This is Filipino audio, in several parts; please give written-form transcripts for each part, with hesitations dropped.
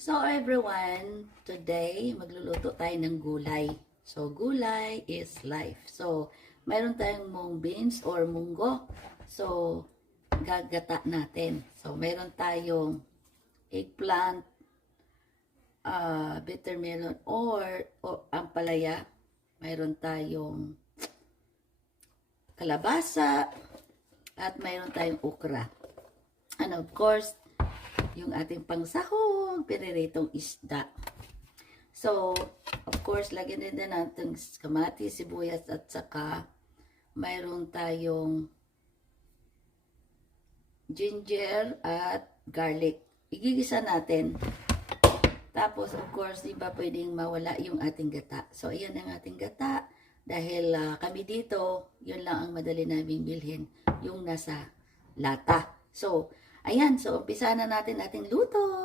So everyone, today magluluto tayo ng gulay. So gulay is life. So mayroon tayong mung beans or munggo. So gagata natin. So mayroon tayong eggplant, bitter melon or ampalaya. Mayroon tayong kalabasa at mayroon tayong okra. And of course, yung ating pangsahog, piriritong isda. So, of course, lagyan din natin kamatis, sibuyas, at saka mayroon tayong ginger at garlic. Igigisa natin. Tapos, of course, di ba pwedeng mawala yung ating gata. So, ayan ang ating gata. Dahil kami dito, yun lang ang madali namin bilhin. Yung nasa lata. So, ayan, so umpisa na natin ating luto.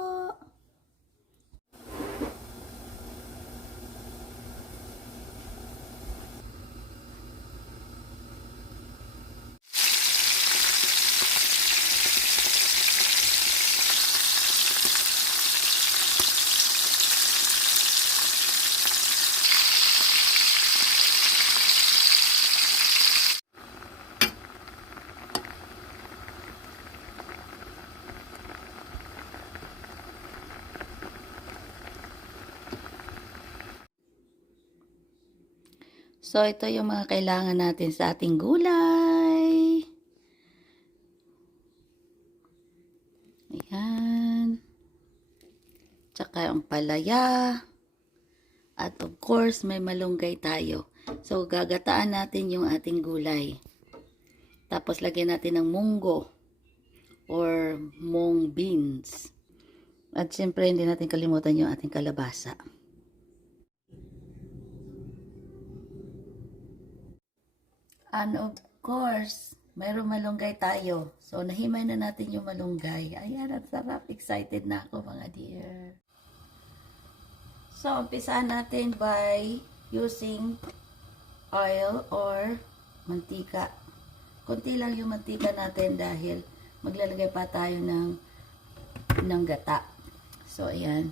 So, ito yung mga kailangan natin sa ating gulay. Ayan. Tsaka yung palaya. At of course, may malunggay tayo. So, gagataan natin yung ating gulay. Tapos, lagyan natin ng munggo or mung beans. At syempre, hindi natin kalimutan yung ating kalabasa. And of course, mayroong malunggay tayo. So, nahimay na natin yung malunggay. Ayan, ang sarap. Excited na ako, mga dear. So, umpisahan natin by using oil or mantika. Kunti lang yung mantika natin dahil maglalagay pa tayo ng gata. So, ayan.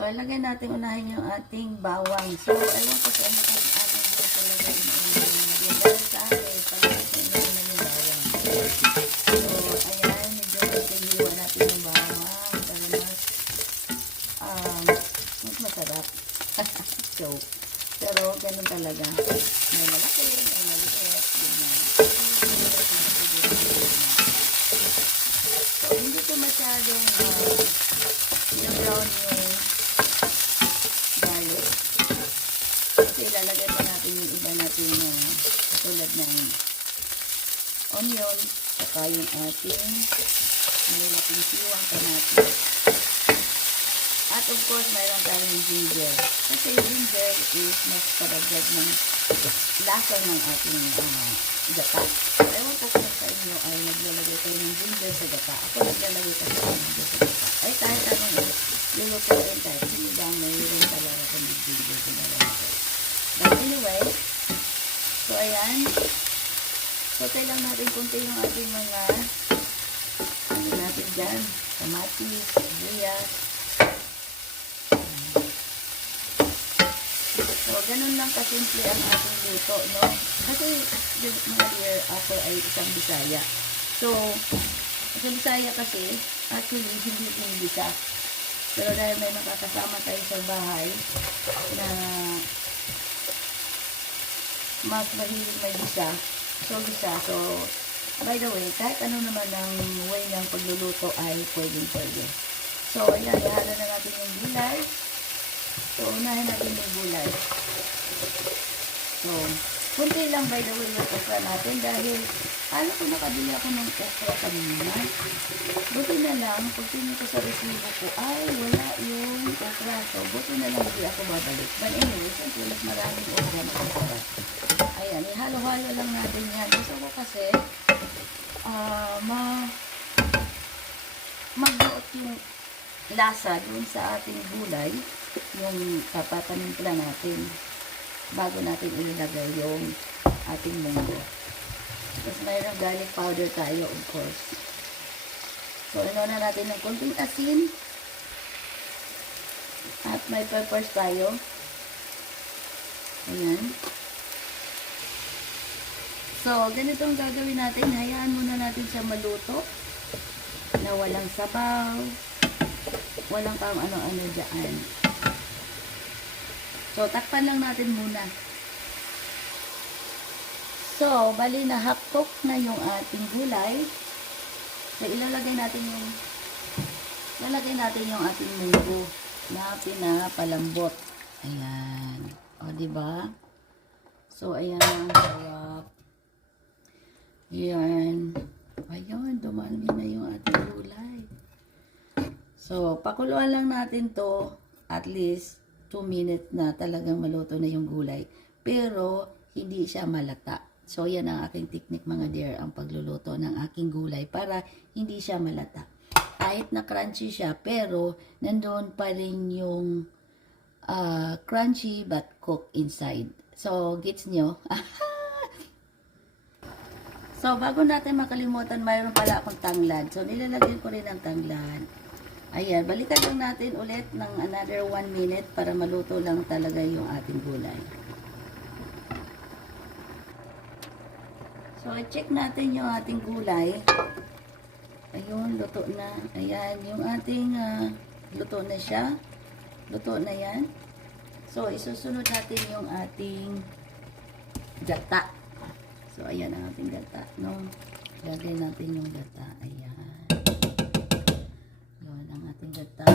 So, ilagay natin unahin yung ating bawang. So, ewan ko sa inyo kung ating talaga dahil sa akin, pag-asin na yung bawang. So, ayan, medyo hiwa natin yung bawang para mas masarap. So, pero ganun talaga. May malaki, may maliit, ganyan. So, hindi ko masyadong brown yung garlic. Kasi ilalagay pa natin yung iba natin katulad ng onion, saka yung ating nilating siwang pa natin. At of course, mayroon tayong ginger. Kasi yung ginger is mas paragdag ng lasa ng ating gata. Ewan ko kung sa inyo ay naglalagay tayo ng ginger sa gata. Ako naglalagay kasi ng ginger sa gata. Ay kahit anong lulutuin tayo. Sinigang mayroon talaga kung ginger sa gata. But anyway, so ayan. So lang natin kunti yung ating mga ano natin dyan. Kamatis, sibuyas. So, ganun lang kasimple ang ating luto, no? Kasi, mga dear, ako ay isang Bisaya. So, sa Bisaya kasi, actually, hindi pinibisa. Pero dahil may makakasama tayo sa bahay na mas mahilig may bisa, so, by the way, kahit ano naman ang way ng pagluluto ay pwedeng-pwede. So, ayan, ihalo na natin yung gulay. So, unahin natin yung gulay. So, kunti lang by the way yung okra natin dahil alam ko nakabili ako ng okra kanina. Buti na lang, pag tingin ko sa resibo ko, ay wala yung okra. So, buti na lang hindi ako babalik. But anyway, siyempre mas maraming okra na okra. Ayan, ihalo-halo lang natin yan. Gusto ko kasi, magbuot yung lasa dun sa ating gulay, yung papapanimpla natin bago natin ilagay yung ating munggo. Tapos mayroong garlic powder tayo, of course. So, na natin ng kunting asin. At may peppers tayo. Ayan. So, ganitong gagawin natin. Hayaan muna natin siya maluto. Na walang sabaw. Walang kang ano-ano dyan. So, takpan lang natin muna. So, bali na half cook na yung ating gulay. So, ilalagay natin yung ating munggo na pinapalambot. Ayan. O, diba? So, ayan ang sarap. Ayan. Ayun, dumami na yung ating gulay. So, pakuluan lang natin to at least 2 minutes na talagang maluto na yung gulay. Pero, hindi siya malata. So, yan ang aking technique mga dear, ang pagluluto ng aking gulay para hindi siya malata. Kahit na crunchy siya, pero nandoon pa rin yung crunchy but cooked inside. So, gets nyo? So, bago natin makalimutan, mayroon pala akong tanglad. So, nilalagyan ko rin ang tanglad. Ayan, balikan lang natin ulit ng another 1 minute para maluto lang talaga yung ating gulay. So, i-check natin yung ating gulay. Ayun, luto na. Ayan, yung ating luto na siya. Luto na yan. So, isusunod natin yung ating gata. So, ayan ang ating gata. No? Lagay natin yung gata. Ayan. Yun ang ating gata.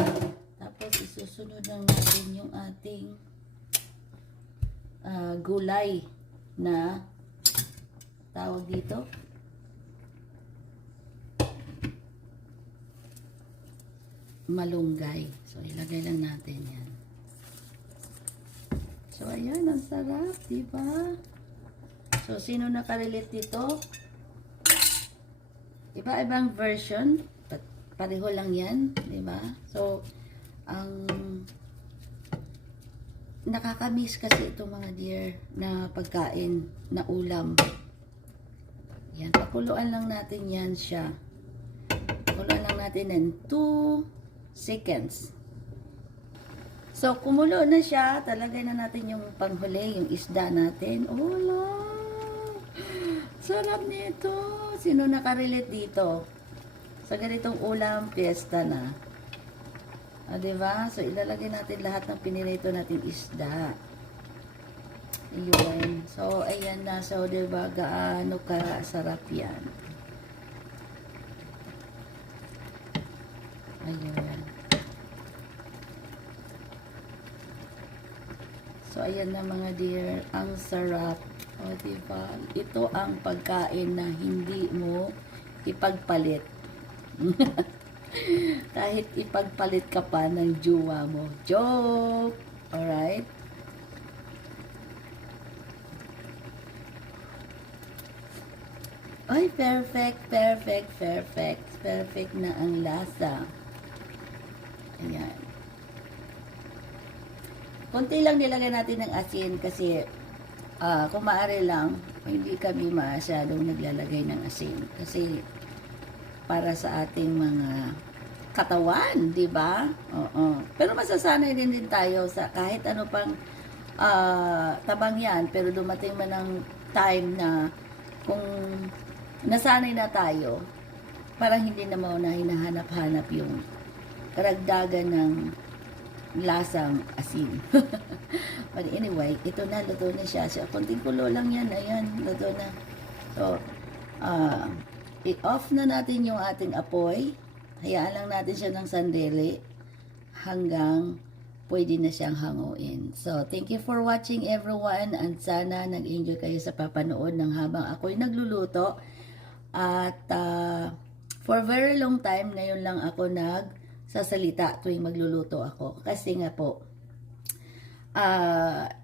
Tapos, isusunod lang natin yung ating gulay na tawag dito malunggay. So, ilagay lang natin yan. So, ayan, ang sarap, diba? So, sino nakarelate dito? Iba-ibang version. Pareho lang yan, diba? So, ang nakakamiss kasi itong mga dear na pagkain na ulam. Yan, pakuluan lang natin yan siya. Pakuluan lang natin ng 2 seconds. So, kumulo na siya. Talagay na natin yung panghuli, yung isda natin. Oh, wow! Sarap nito. Sino nakarelate dito? Sa ganitong ulam, fiesta na. Diba? So, ilalagay natin lahat ng pinirito natin isda. Ayun. So, ayan na. So, diba, gaano kasarap yan. Ayun. So, ayan na mga dear. Ang sarap. O, diba? Ito ang pagkain na hindi mo ipagpalit. Kahit ipagpalit ka pa ng jowa mo. Joke! Alright? Ay, perfect, perfect, perfect. Perfect na ang lasa. Ayan. Kunti lang nilagay natin ng asin kasi kung maaari lang, hindi kami masyadong naglalagay ng asin. Kasi para sa ating mga katawan, di ba? Oo. Pero masasanay din tayo sa kahit ano pang tabang yan. Pero dumating man ang time na kung nasanay na tayo, parang hindi na mauna hinahanap-hanap yung karagdagan ng lasang asin. But anyway, ito na, luto na siya. So, konting kulo lang yan. Ayan, luto na. So, i-off na natin yung ating apoy. Hayaan lang natin siya ng sandali hanggang pwede na siyang hanguin. So, thank you for watching everyone and sana nag-enjoy kayo sa papanood ng habang ako'y nagluluto. At for very long time, ngayon lang ako nagsasalita tuwing magluluto ako. Kasi nga po,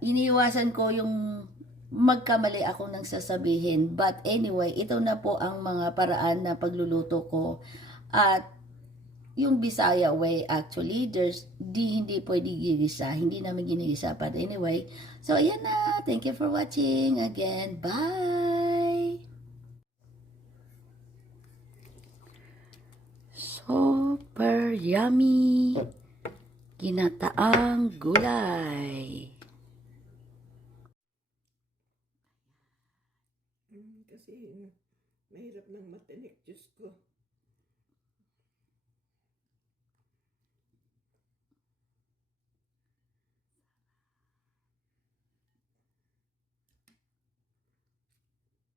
iniiwasan ko yung magkamali ako ng sasabihin. But anyway, ito na po ang mga paraan na pagluluto ko. At yung Bisaya way, actually, hindi pwede ginisa. Hindi namin ginigisa. But anyway, so ayan na. Thank you for watching again. Bye! So, yummy ginataang gulay. Kasi mahirap ng matinik, Diyos ko.